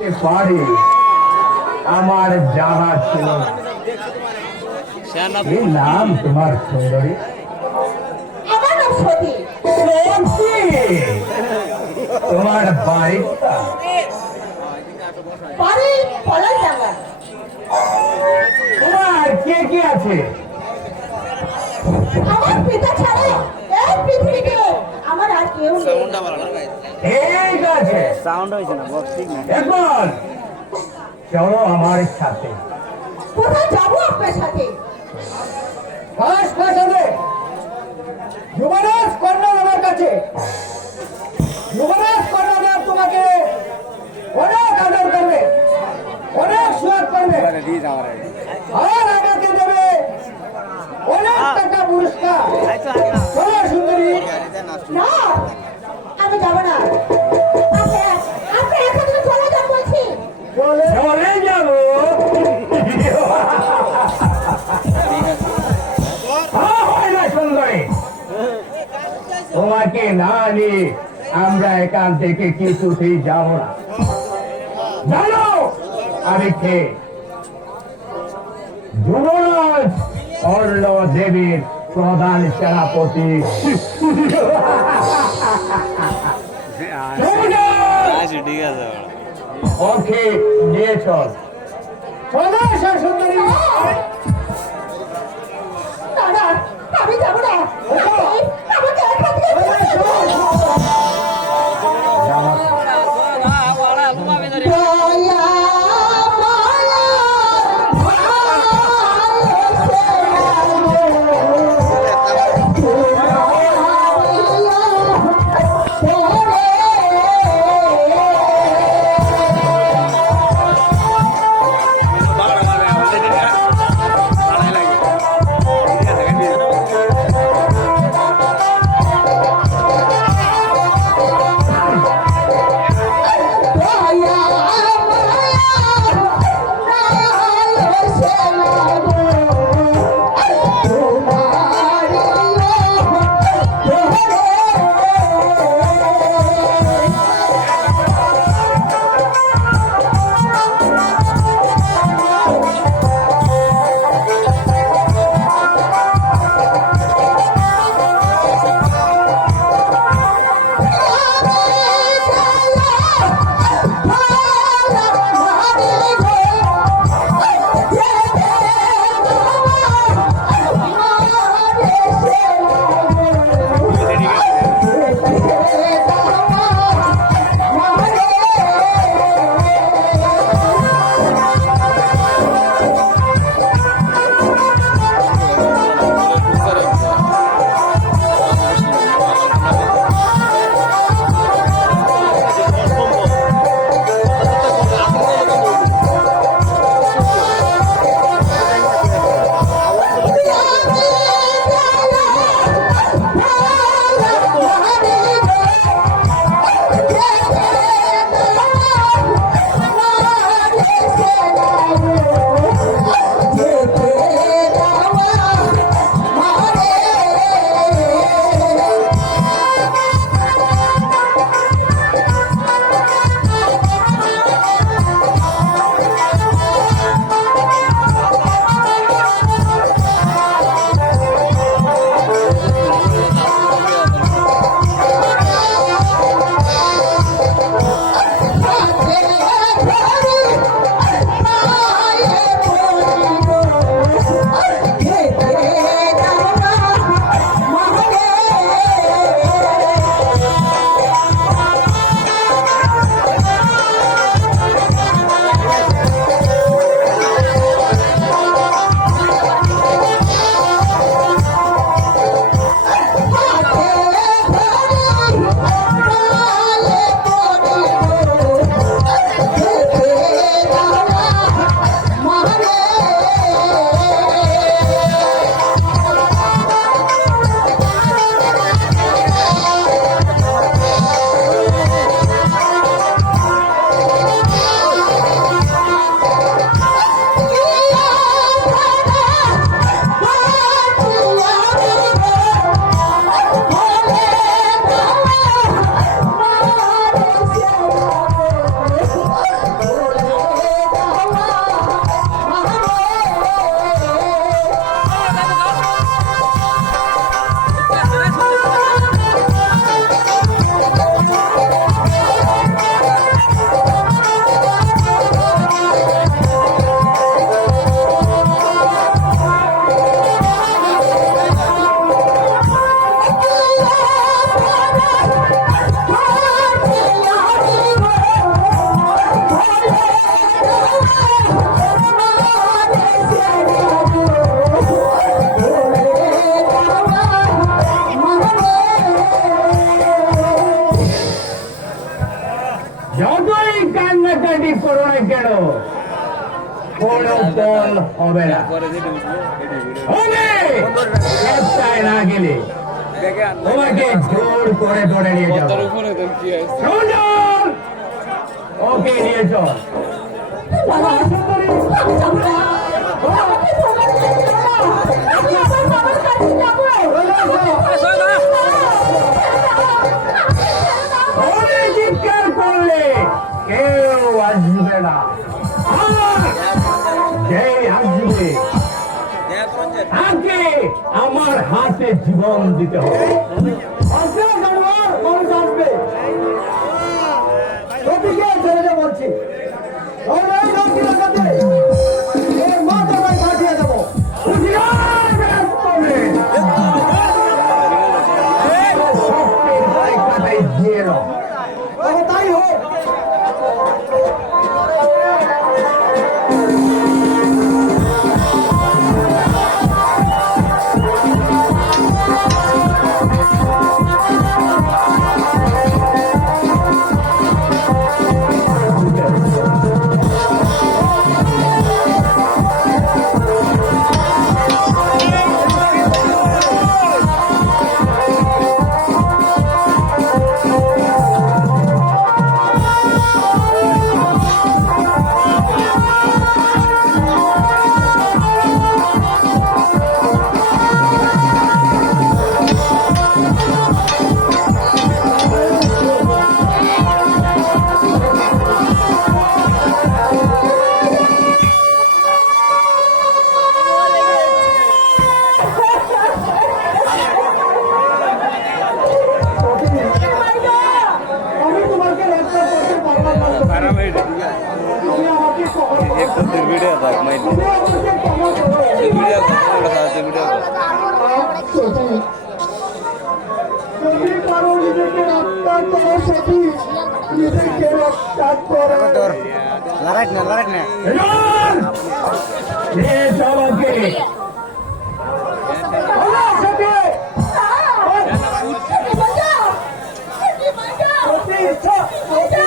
পারি আমার জানা ছিল না। কি নাম তোমার সুন্দরী? আমার নাম সতী। তোমার বাড়িটা? বাড়ি পলাশ ডাঙ্গা। তোমার কে কে আছে? আমার পিতা ছাড়া এই পৃথিবীতে আমার আর কেউ নেই। ঠিক আছে, সাউন্ড হয়েছে না, বক্স ঠিক না। এখন চলো আমার সাথে। কোথায় যাবো আপনার সাথে? রাজপ্রাসাদে যুবরাজ কর্ণন আমার কাছে। যুবরাজ কর্ণন তোমাকে অনেক আদর করবে, অনেক সুয়াদ করবে, আর আমাকে দেবে অনেক টাকা পুরস্কার। চলো সুন্দরী। না, আমি যাবো না। আপনি এখান থেকে চলে যান বলছি। চলে যাবো? হয় না সুন্দরী, তোমাকে না নিয়ে আমরা এখান থেকে কিছুতেই যাব না। জানো আমি কে? যুবরাজ অর্ণ দেবীর প্রধান সেনাপতি। ঠিক আছে, ওকে নিয়ে চল। চলে এসো সুন্দরী। না না, আমি যাবো না। আমাকে এখান থেকে চলে যান। দয়া মায়া ঠিক করো না কেন? কোনো ফল হবে না। পরে যেটা বুঝলে হবে! একটায় না গেলে তোমাকে জোর করে ধরে নিয়ে যাবো। উপরে তো কি আছে সুজন! ওকে নিয়ে চল। বাবা, আমি যাবো না। আমাকে ক্ষমা করে দিন বাবা। আমি আমার বাবার কাছে যাবো। ওরে চিৎকার করলে কেউ আসবে না। আর যেই আসবে তাকে আমার হাতে জীবন দিতে হবে। আসবে জানোয়ার, মানুষ আসবে। সত্যিকে ছেড়ে বলছি, ওরা এই লোকটি লাগাতে এর মাথা ভাই কাটিয়ে দেবো। সত্যের পরীক্ষাটাই দিয়ে নাও। তাই হোক। আমি তোমাকে রক্ষা করতে পারলাম না। খারাপ হয়ে তুমি আমাকে ক্ষমা করো। একটা ভিডিও থাক মাই তুমি আমাকে ক্ষমা করো। ভিডিও আছে ভিডিও যদি কারো নিজেকে রক্ষা করো, সেটি নিজেকে রক্ষা করো। লড়াই না এবার এ সবাইকে ওরা সাথে অতি ইচ্ছা, অতি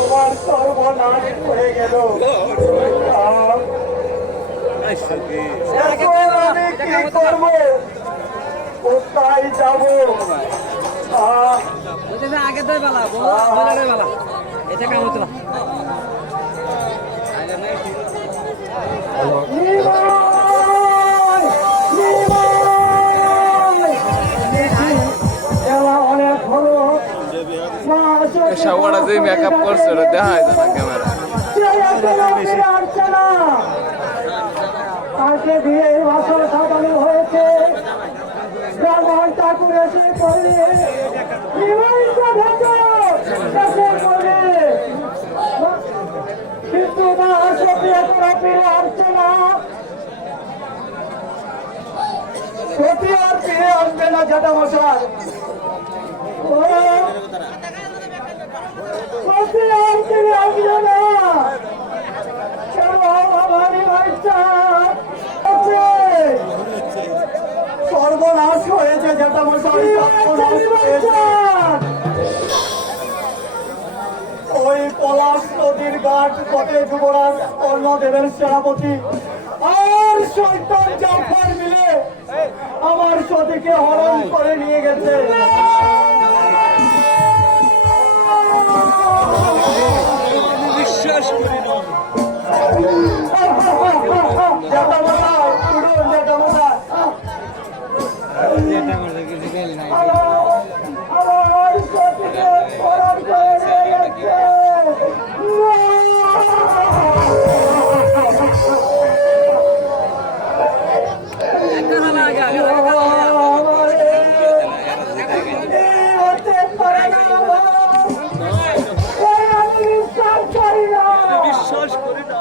আমার সর্বনাশ হয়ে গেল। এখন আমি কি করবো? কোথায় যাবো? আগে তো বালা এটা কাম হতো না অনেক হলো। সবার যে মেকআপ করছে ওটা দেখা যায় না ক্যামেরা তাকে দিয়ে ভাষণ সাজানো হয়েছে। ব্রাহ্মণ ঠাকুর এসে পড়ে কিন্তু না সক্রিয় করা ফিরে আসছে না। সত্যি আর ফিরে আসবে না যেটা মশাই। সত্যি আর ফিরে আসবে না। সর্বনাশ হয়েছে যেটা মশাই। ওই পলাশ নদীর ঘাট পথে যুবরাজ কর্ণদেবের সেনাপতি আর শয়তান জাফর মিলে আমার সতীকে হরণ করে নিয়ে গেছে। বিশ্বাস করি না যেটা মশাই, উঠুন যেটা মশাই। আমার সতীকে হরণ করে নিয়ে গেছে। বিশ্বাস করি না।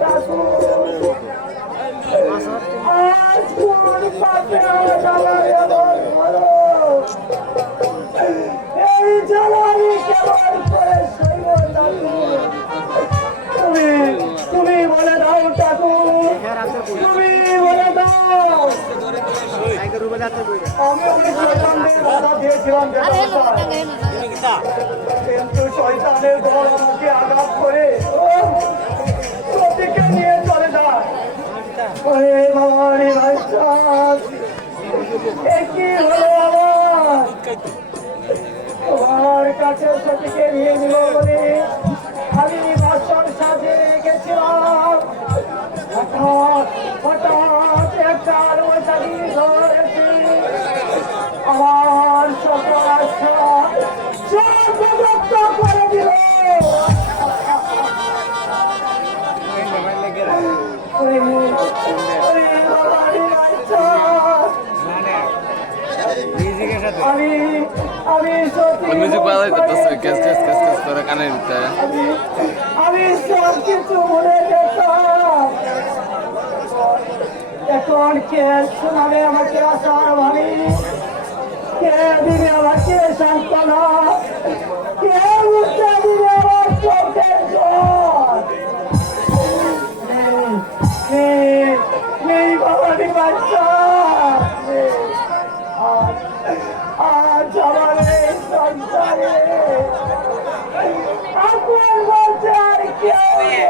ঠাকুর, আজ কোন পাপে আমার জ্বালায় এমন হলো? এই জ্বালানি কেমন করে সইব ঠাকুর? তুমি বলে দাও ঠাকুর, তুমি বলে দাও। আমি ওই শয়তানদের বাধা দিয়েছিলাম কিন্তু শয়তানের দল আমাকে আঘাত করে সতীকে নিয়ে চলে যায়। ওরে বাবা রে ভাই সাহেব, এ কি হলো আমার? তোমার কাছে সতীকে নিয়ে নিল বলে আমি বাসন সাজিয়ে রেখেছিলাম। হঠাৎ একটা আলো সাজিয়ে ধরেছি, আমার সকল আশা সব বিলুপ্ত করে দিল। আমি সব কিছু ভুলে যেতাম। এখন কে শোনাবে আমাকে আসার ভাবি? কে দিবে আমাকে সান্ত্বনা? কে উঠে দিবে আমার চোখের জল? নেই বাবারি বাচ্চা, আজ আমার এই সংসারে আপনার বলতে আর কেউ নেই।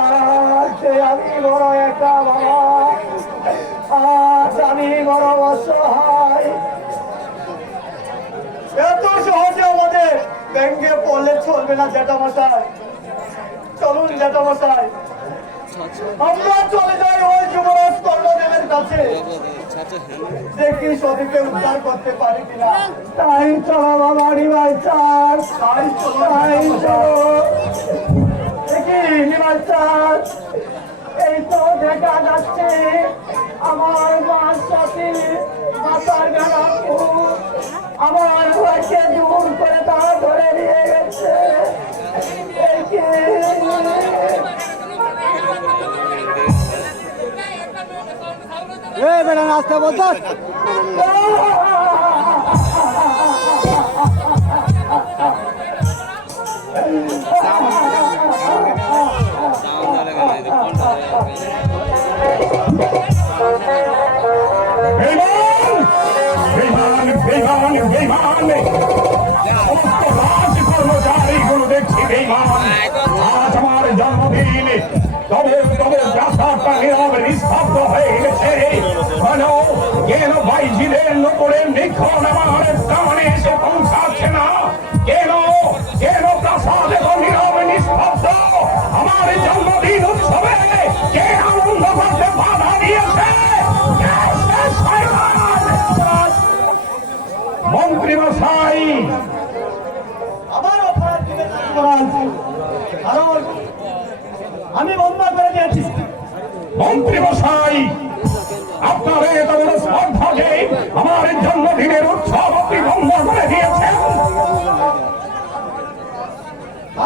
আজ আমি বড় একা বাবা, আজ আমি বড় অসহায়। এত সহজে আমাদের ব্যাংকে পড়লে চলবে না জ্যাঠামশাই। চলুন জ্যাঠামশাই, আমরা চলে যাই ওই যুবরাজ কর্ণদেবের কাছে, দেখি সতীকে উদ্ধার করতে পারি কিনা। তাই চলো বাবারি ভাই চাষ, তাই চলো দেখি নিবাই চাষ। এই তো দেখা যাচ্ছে আমার মা সতী মাতার গানা আমার ভাইকে দূর করে তা ধরে নিয়ে গেছে। রাস্তা বলতো কর্মচারীগুলো দেখছি আজ আমার জন্মদিন, তবে তবে ব্যাপারটা নীরবে নিস্তব্ধ হয়ে গেছে। কেন বাইজিদের নপুরের নিক্ষণ আমার কানে এসে পৌঁছাচ্ছে না? কেন কেন প্রাসাদ এবং নীরবে নিস্তব্ধ? আমার জন্মদিন উৎসবে কে আনন্দ করতে বাধা দিয়েছে? মন্ত্রী মশাই, আমার অপরাধ কারণ আমি বন্ধ করে দিয়েছি। মন্ত্রী মশাই, আপনার এত বড় শ্রদ্ধা যে আমার জন্মদিনের উৎসব আপনি বন্ধ করে দিয়েছেন।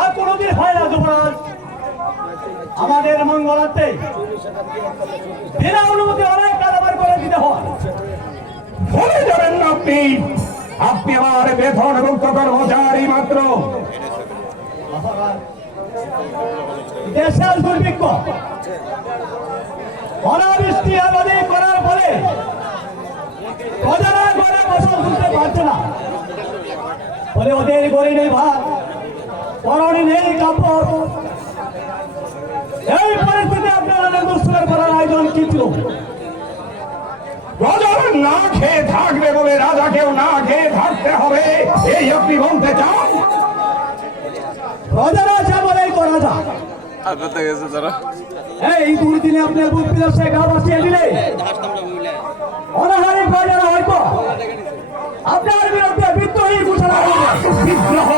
আর কোনোদিন হয় না যুবরাজ, আমাদের মঙ্গলার্থে বিনা অনুমতি অনেক কারবার করে দিতে হয়। ভুলে যাবেন না আপনি, আপনি আমার বেতন এবং কর্মচারী মাত্র। দেশের দুর্ভিক্ষ অনাবৃষ্টি আবাদি করার ফলে প্রজারা ঘরে ফসল তুলতে পারছে না বলে ওদের গড়ি নেই ভাত, পরনি নেই কাপড়। এই পরিস্থিতি আপনারা দুষ্কর করার আয়োজন কি ছিল? প্রজারা না খেয়ে থাকবে বলে রাজাকেও না খেয়ে থাকতে হবে, এই আপনি বলতে চান? প্রজারা যা বলেই তো রাজা। এই দুর্দিনে আপনার বুক বিলাসে গা বাঁচিয়ে দিলে অনাহারে প্রজারা হয়তো আপনার বিরুদ্ধে বিদ্রোহী ঘোষণা করবে। বিদ্রোহ,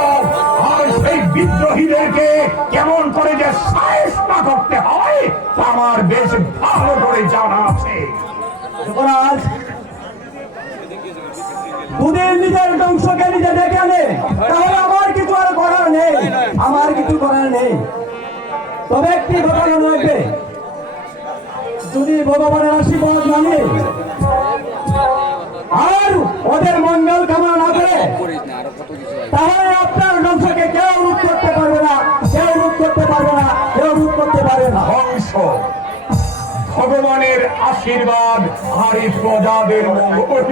আর সেই বিদ্রোহীদেরকে কেমন করে যে সায়স্তা করতে হয় তা আমার বেশ ভালো করে জানা আছে। যুবরাজ, দুদিন নিজের বংশকে নিজে ডেকে আনে, তাহলে আমার কিছু আমার করার নেই, আমার কিছু করার নেই। তবে একটি কথা মনে রাখবে, যদি ভগবানের আশীর্বাদ মানে আর ওদের মঙ্গল কামনা না করে, তাহলে আপনার বংশকে কেউ রোধ করতে পারবে না, কেউ রোধ করতে পারবে না, কেউ রোধ করতে পারবে না। বংশ ভগবানের আশীর্বাদ আর এই প্রজাদের মঙ্গল।